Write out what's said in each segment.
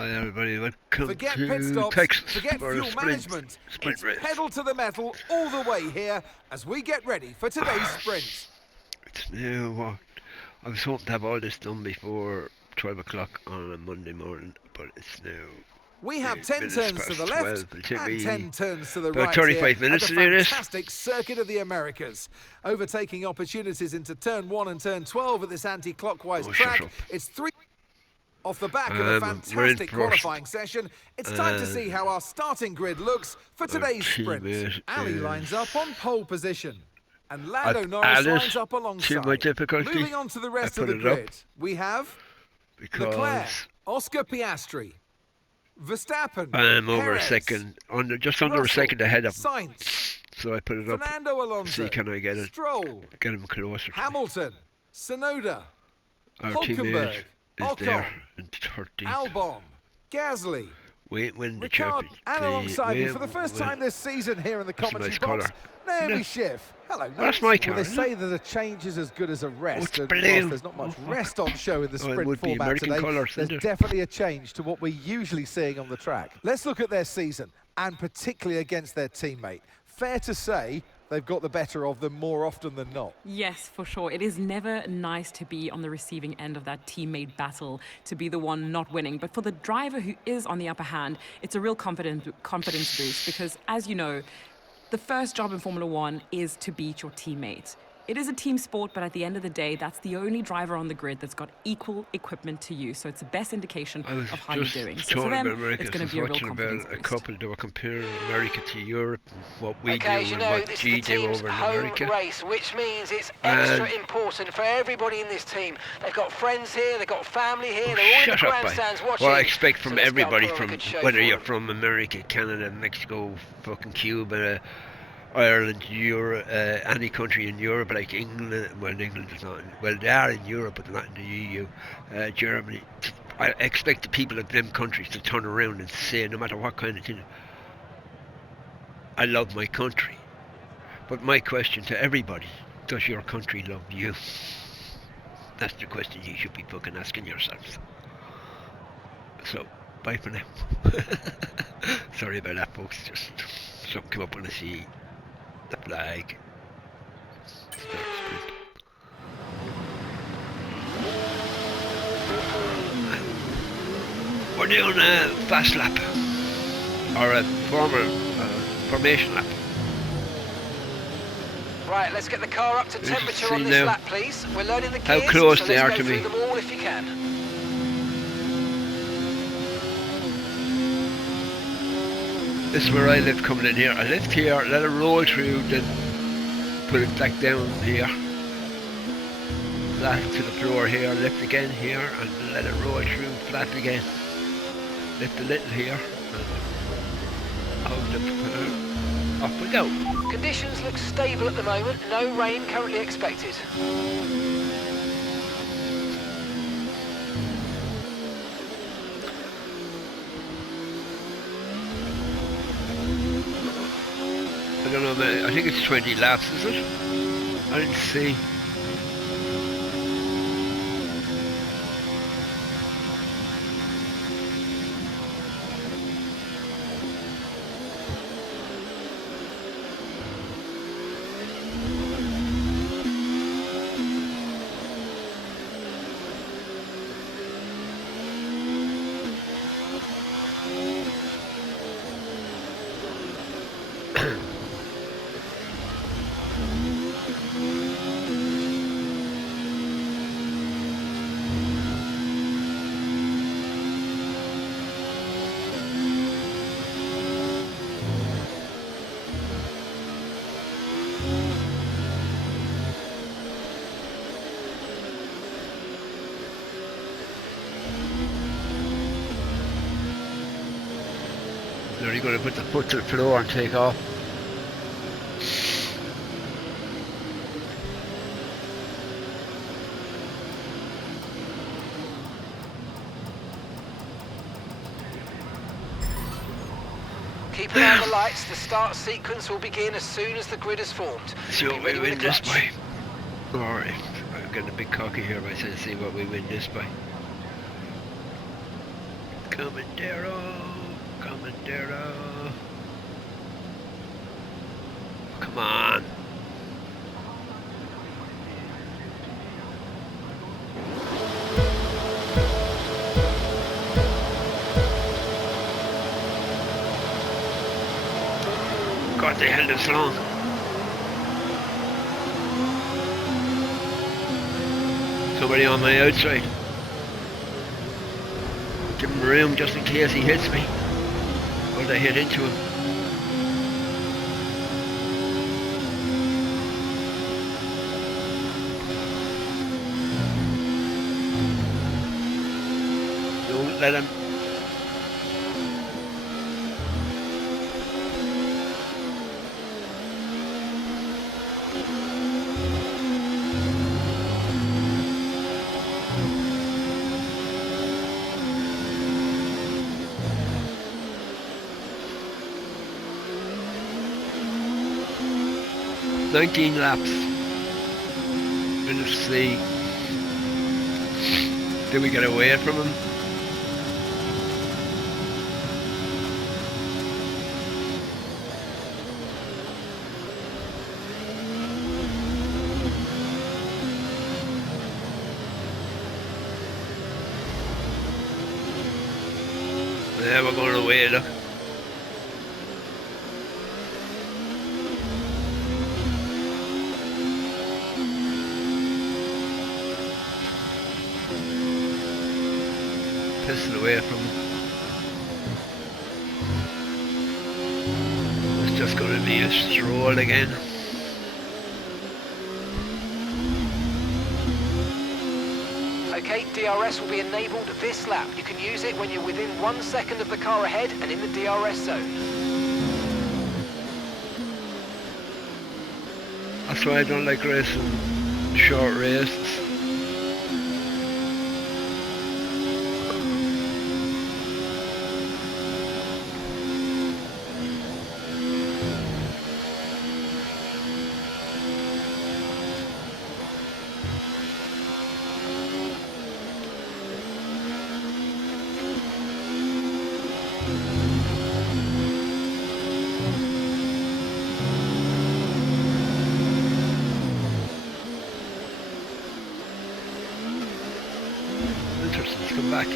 Hi everybody, welcome Forget to pit stops, Texas forget for a fuel sprint management. It's race. pedal to the metal all the way here as we get ready for today's sprint. It's now what? I was hoping to have all this done before 12 o'clock on a Monday morning, but it's now We have 10 minutes turns to the past left 12. It'll take and me 10 turns to the about right here 35 at minutes the to do this. fantastic Circuit of the Americas. Overtaking opportunities into turn 1 and turn 12 at this anti-clockwise track. Shut up. It's 3 off the back of a We're in fantastic first. qualifying session. It's time to see how our starting grid looks for today's sprint. teammate Ali is lines up on pole position. And Lando I've Norris added lines up to alongside. my difficulty. Moving on to the rest I of the put it up grid, we have because Leclerc, Oscar Piastri, Verstappen, I'm over a Perez, second, just under a Russell, second ahead of him. Sainz, So I put it up. Fernando Alonso, See, can I get Stroll, him closer? Hamilton, Tsunoda, Our Hulkenberg, teammate is there Ocon, in 13th. Albon, Gasly, We ain't win the Ricard, champions. and alongside me for the first time this season here in the That's a commentary nice box, colour. Naomi No. Schiff. Hello, That's Nate. my Well, car, they isn't say that a change is as good as a rest, it's and blue. whilst there's not much Oh, fuck. rest on show in the Oh, it sprint would be format American today, colours, there's isn't it? definitely a change to what we're usually seeing on the track. Let's look at their season, and particularly against their teammate. Fair to say they've got the better of them more often than not. Yes, for sure. It is never nice to be on the receiving end of that teammate battle, to be the one not winning. But for the driver who is on the upper hand, it's a real confidence boost because, as you know, the first job in Formula One is to beat your teammate. It is a team sport, but at the end of the day, that's the only driver on the grid that's got equal equipment to you. So it's the best indication I was of how you're just doing. So talking for them, about America. it's going I to be a was real watching confidence about a boost. couple. They were comparing America to Europe, and what we do Okay, as you and know, what this G is the do team's over in home America. race, which means it's extra And- important for everybody in this team. They've got friends here, they've got family here, they're all in the Shut up, grandstands watching. What I expect So from let's go and everybody, put on a from good show whether for you're them. from America, Canada, Mexico, fucking Cuba, Ireland, Europe, any country in Europe, like England. Well, England is not. Well, they are in Europe, but not in the EU. Germany. I expect the people of them countries to turn around and say, no matter what kind of thing, I love my country. But my question to everybody: does your country love you? That's the question you should be fucking asking yourselves. So, bye for now. Sorry about that, folks. Just something came up when I see the flag. Start sprint. We're doing a fast lap, or a formation lap. Right, let's get the car up to Let's temperature on see this now lap, please. We're learning the how gears, close so they let's are go to through me. them all if you can. This is where I live coming in here. I lift here, let it roll through, then put it back down here. Flat to the floor here, lift again here, and let it roll through, flat again. Lift a little here, and hold the propeller. Off we go. Conditions look stable at the moment, no rain currently expected. I don't know, man. I think it's 20 laps, is it? I didn't see. They're only going to put the foot to the floor and take off. Keep an eye on the lights, the start sequence will begin as soon as the grid is formed. See Be what we ready with win the this clutch. by. Alright, I'm getting a bit cocky here by saying see what we win this by. Comandero, Comandero. Come on. God, they held us long. Somebody on my outside. Give him room just in case he hits me. Or they hit into him. Don't let him. "19 laps. We'll just see. Did we get away from him? Yeah, we're going away, look. Pissing away from him. It's just going to be a stroll again. Okay, DRS will be enabled this lap. You can use it when you're within 1 second of the car ahead and in the DRS zone. That's why I don't like racing short races. Interesting to come back.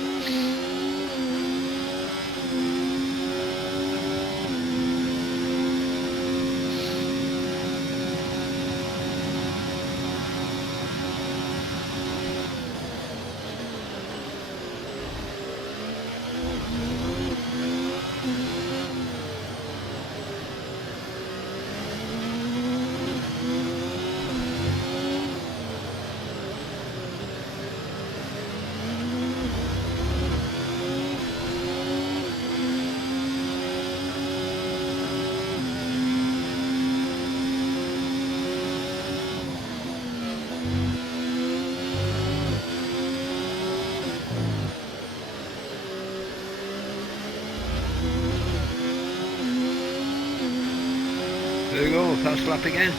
There we go, fast lap again.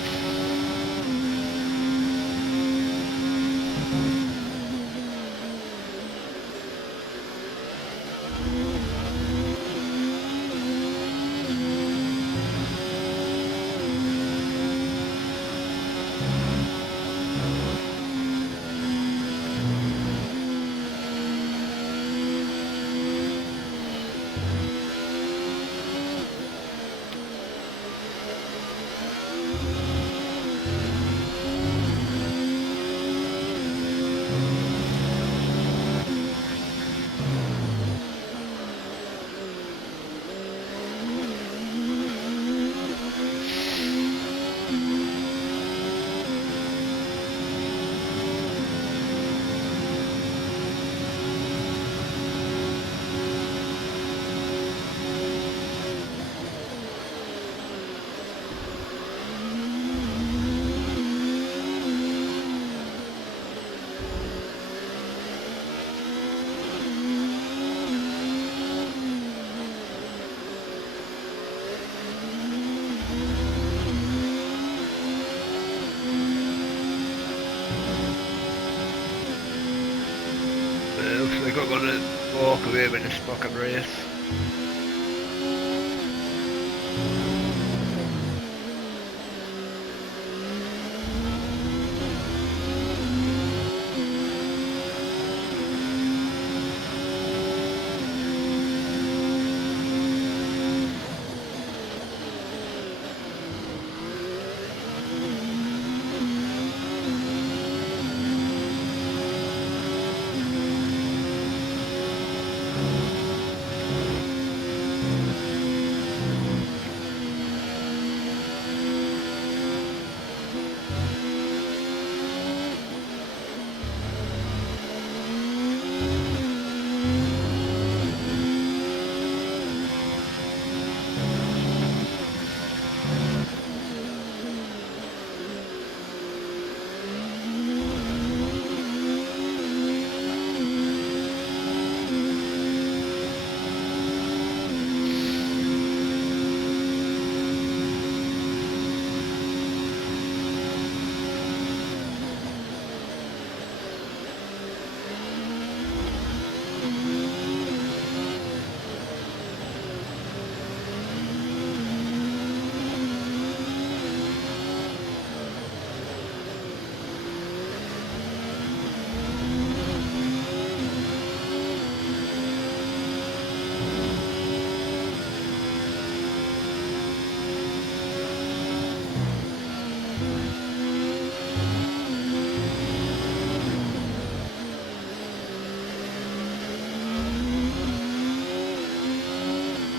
Looks like we're going to walk away with this fucking race.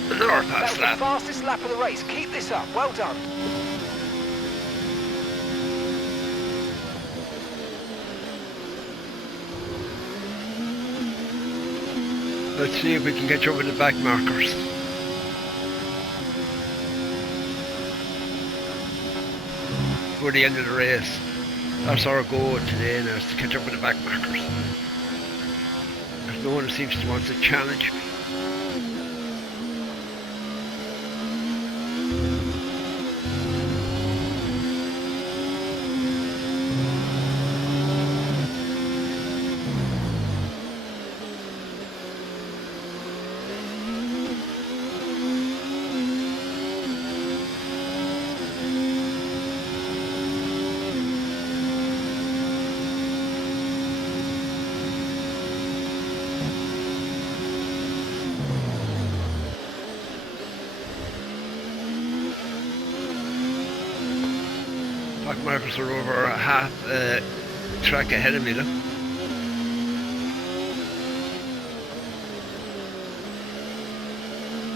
Another That pass was the lap. fastest lap of the race. Keep this up. Well done. Let's see if we can catch up with the back markers. For the end of the race. That's our goal today now, is to catch up with the back markers. There's no one who seems to want to challenge me. Back markers are over a half track ahead of me though.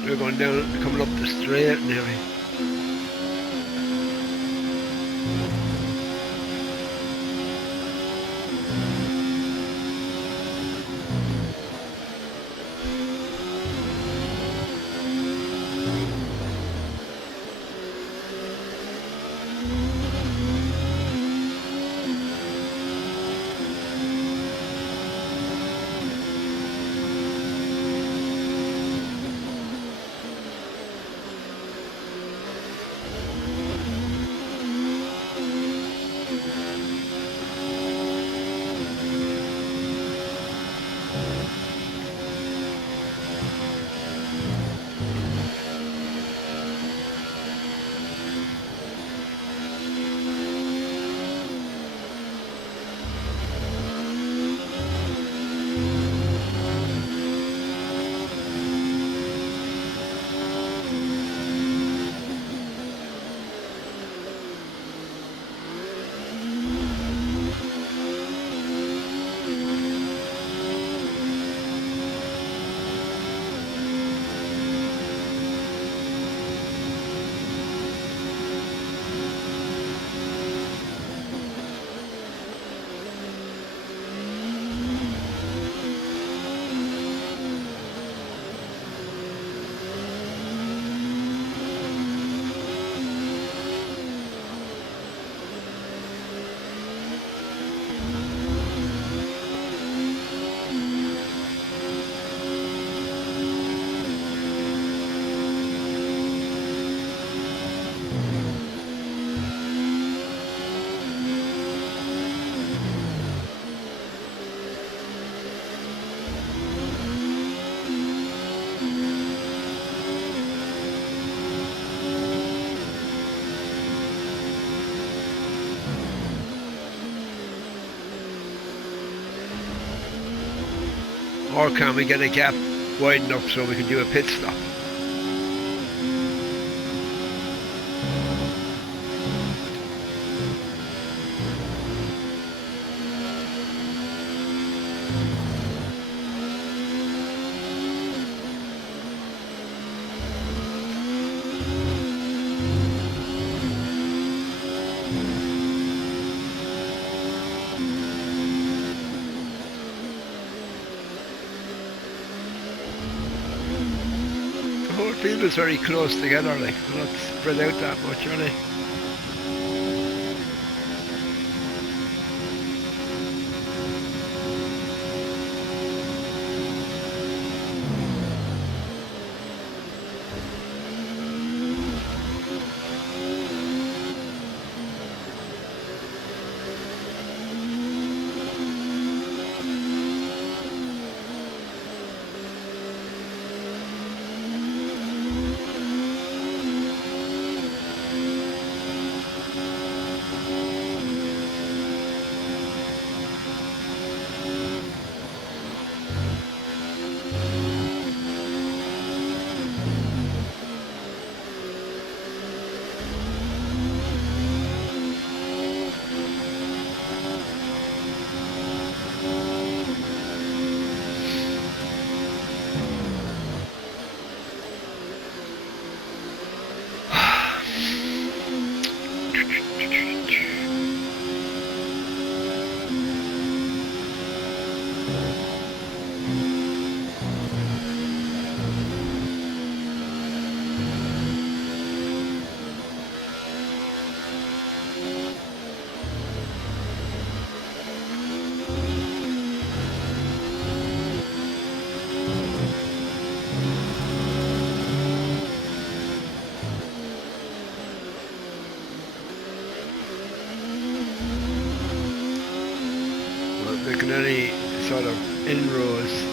They're going down, coming up the straight nearly. or can we get a gap wide enough so we can do a pit stop? The whole field is very close together, like, they're not spread out that much, are they? Making any sort of inroads.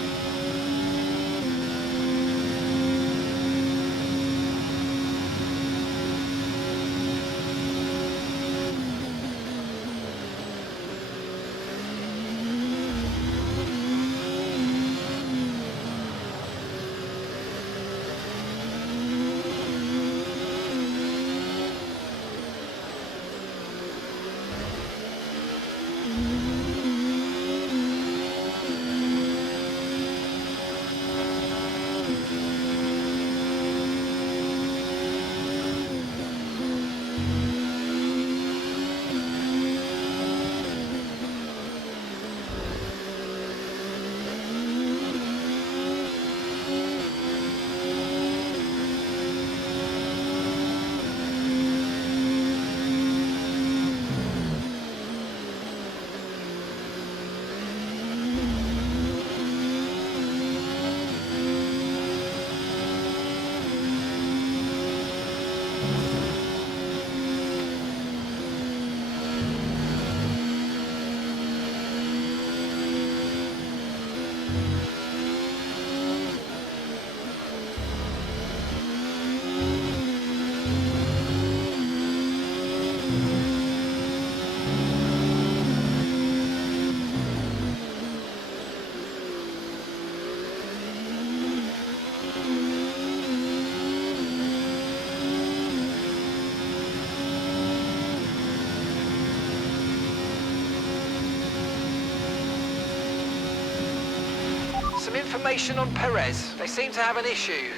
Some information on Perez. They seem to have an issue.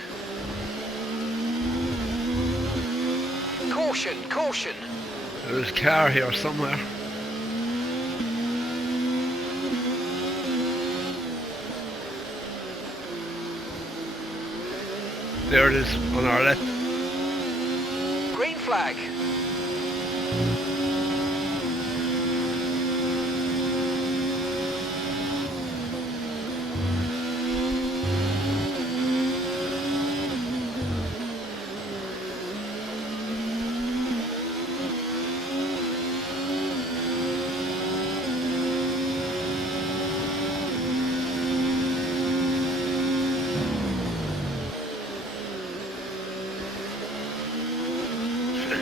Caution, caution. There's a car here somewhere. There it is, on our left. Green flag.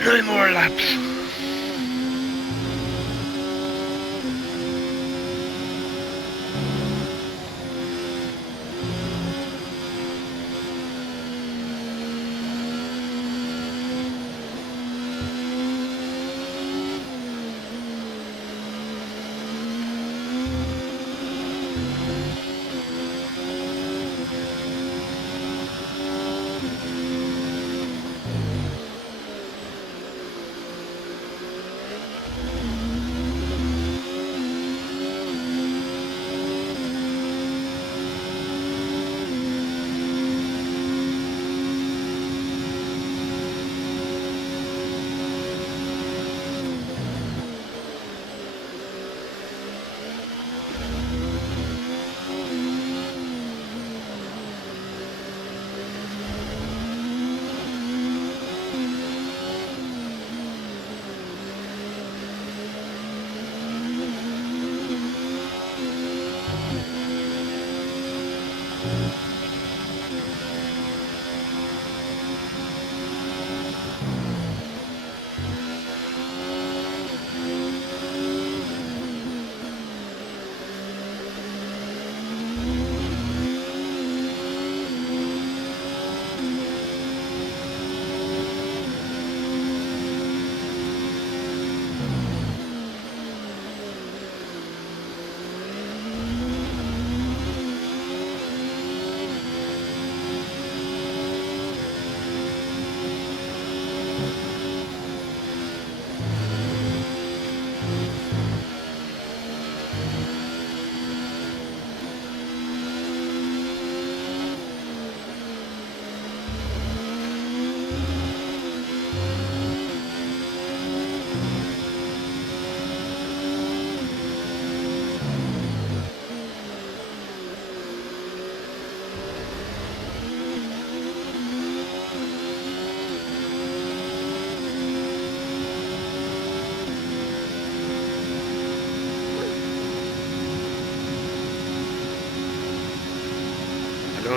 Nine more laps.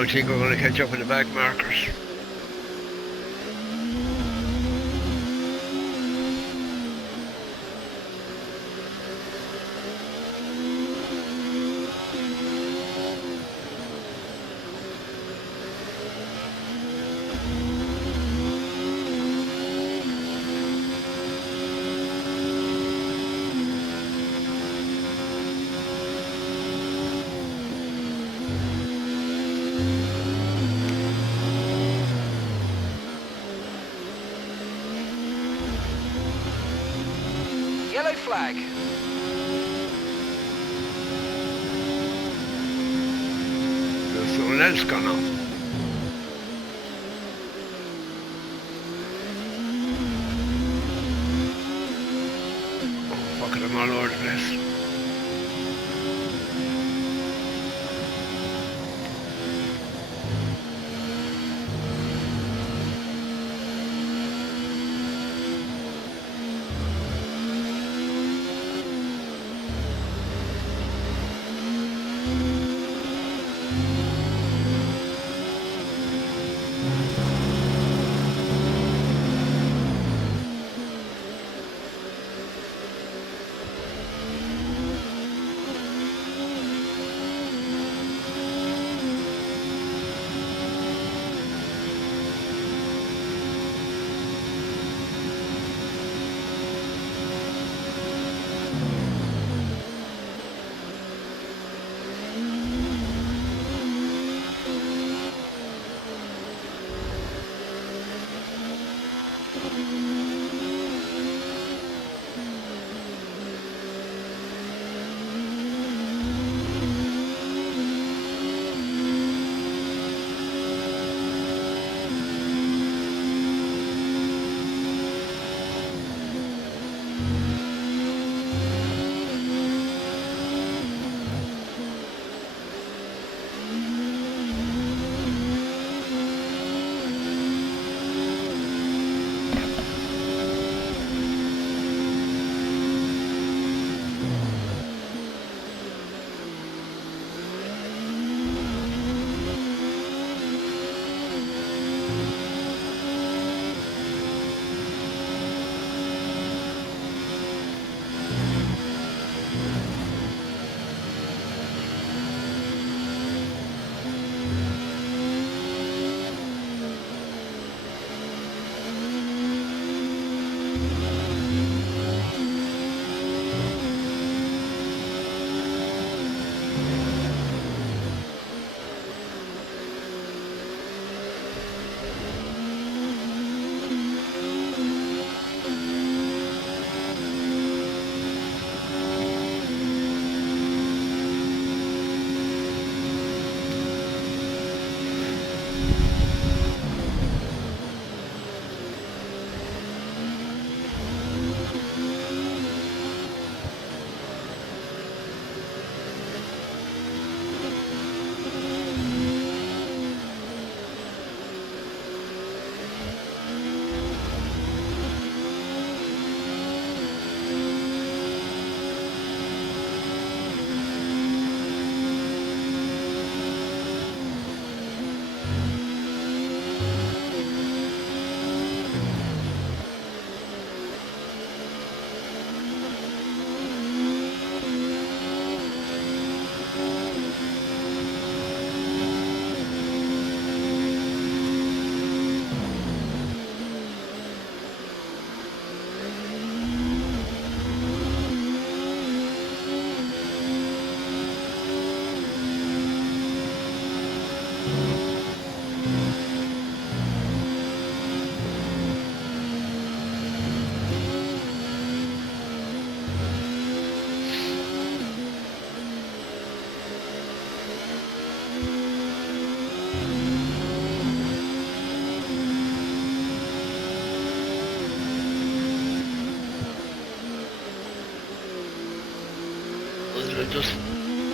don't think we're going to catch up with the back markers. Yellow flag. There's someone else gone up. Oh, fuck it, I'm all over the place.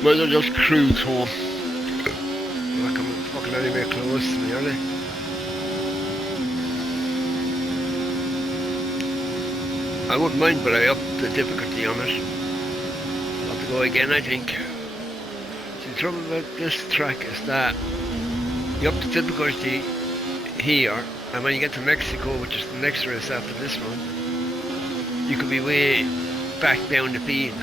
Might as well just cruise home. They're not coming fucking anywhere close to me, are they? I wouldn't mind, but I upped the difficulty on it. I'll have to go again, I think. See, the trouble about this track is that You up to difficulty here, and when you get to Mexico, which is the next race after this one, you could be way back down the field.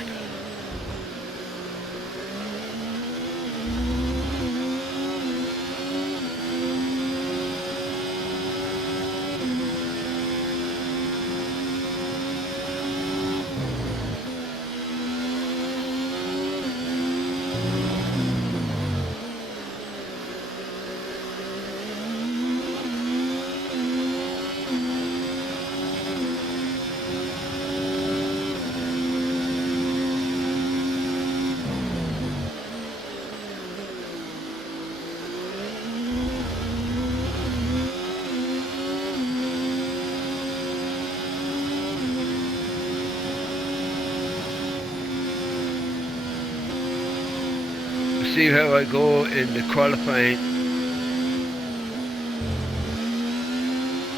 See how I go in the qualifying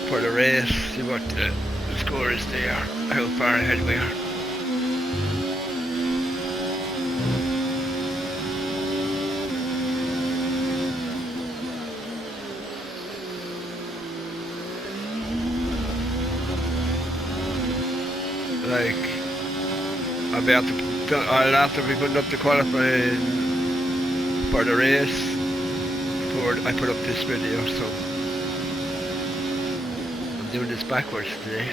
for the race, see what the score is there, how far ahead we are. Like, I'll have to be putting up the qualifying for the race before I put up this video, so I'm doing this backwards today.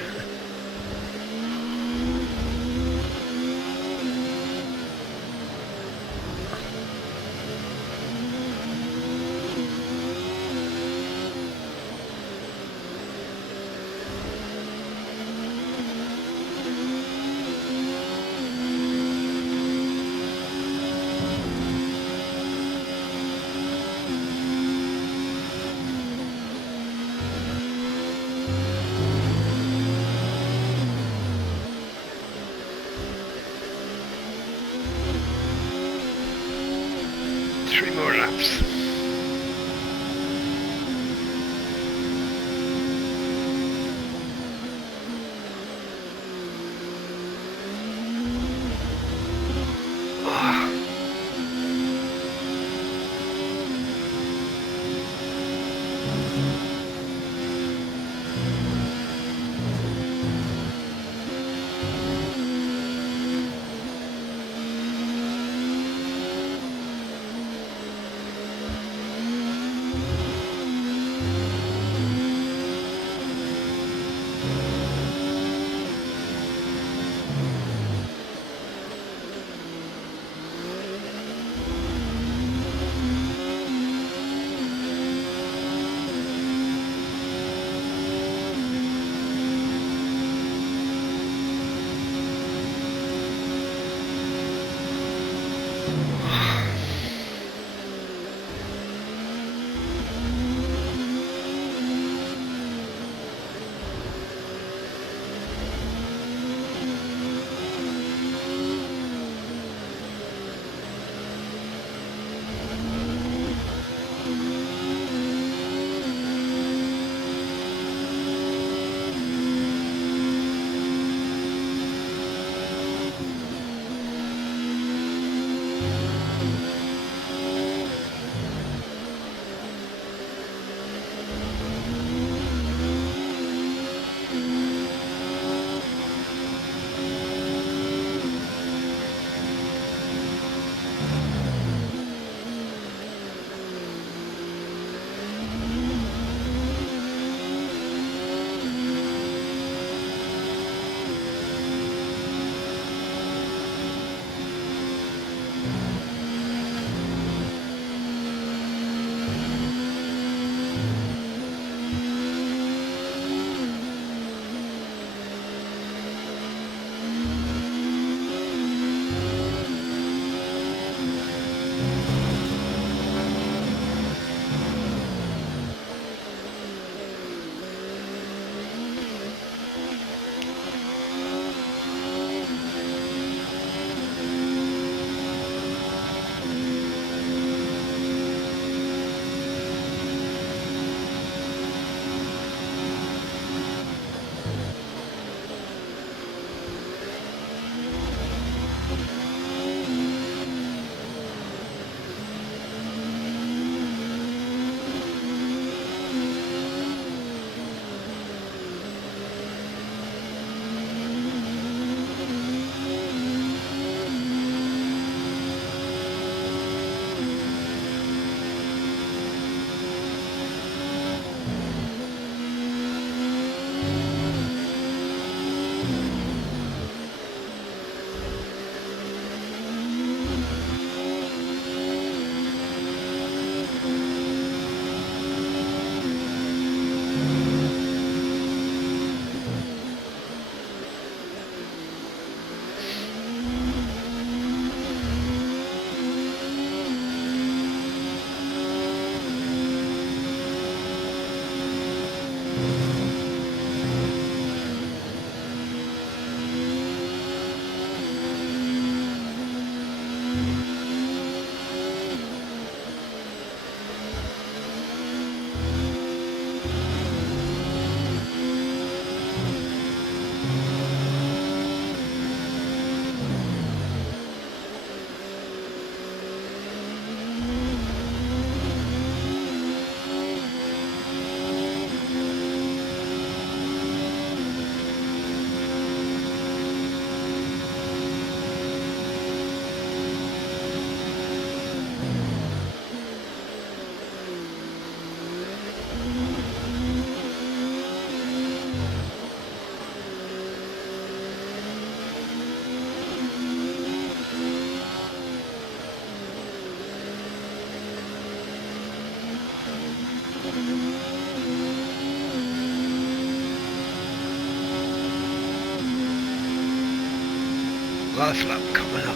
Last lap coming up.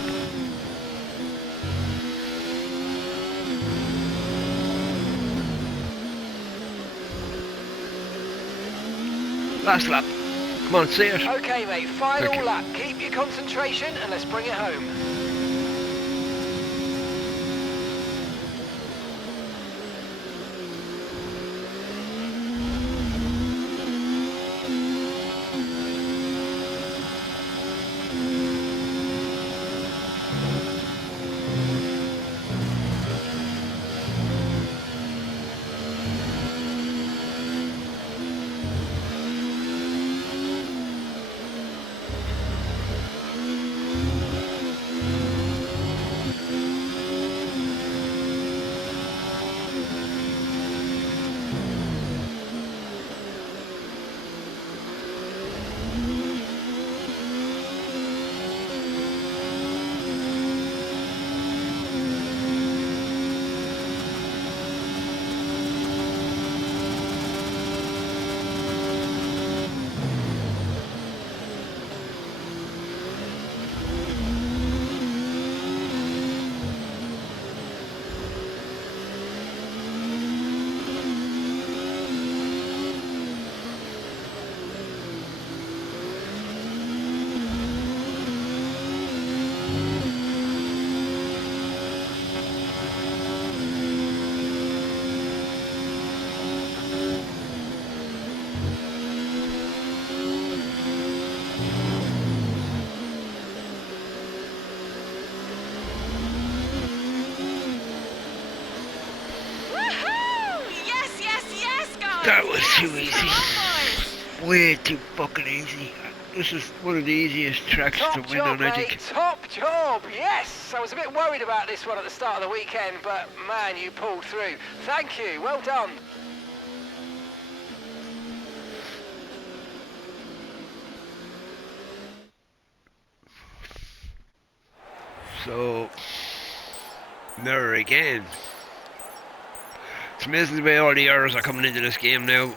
Last lap. Come on, see it. Okay, mate, final Thank you. lap. Keep your concentration and let's bring it home. That was too easy. Way too fucking easy. This is one of the easiest tracks to Top win job, on, I mate. think. Top job. Yes. I was a bit worried about this one at the start of the weekend, but man, you pulled through. Thank you. Well done. So, there again. It's amazing the way all the errors are coming into this game now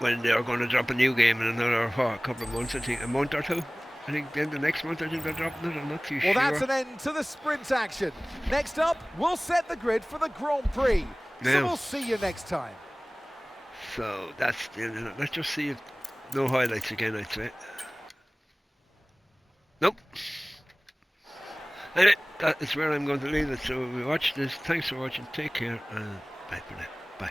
when they're going to drop a new game in another, couple of months, I think, a month or two. I think then the next month I think they're dropping it, I'm not too sure. Well, that's an end to the sprint action. Next up, we'll set the grid for the Grand Prix. So Now. we'll see you next time. So, that's the end of it. Let's just see if no highlights again, I'd say. Nope. Anyway, that is where I'm going to leave it. So we watch this. Thanks for watching. Take care and bye for now. Bye.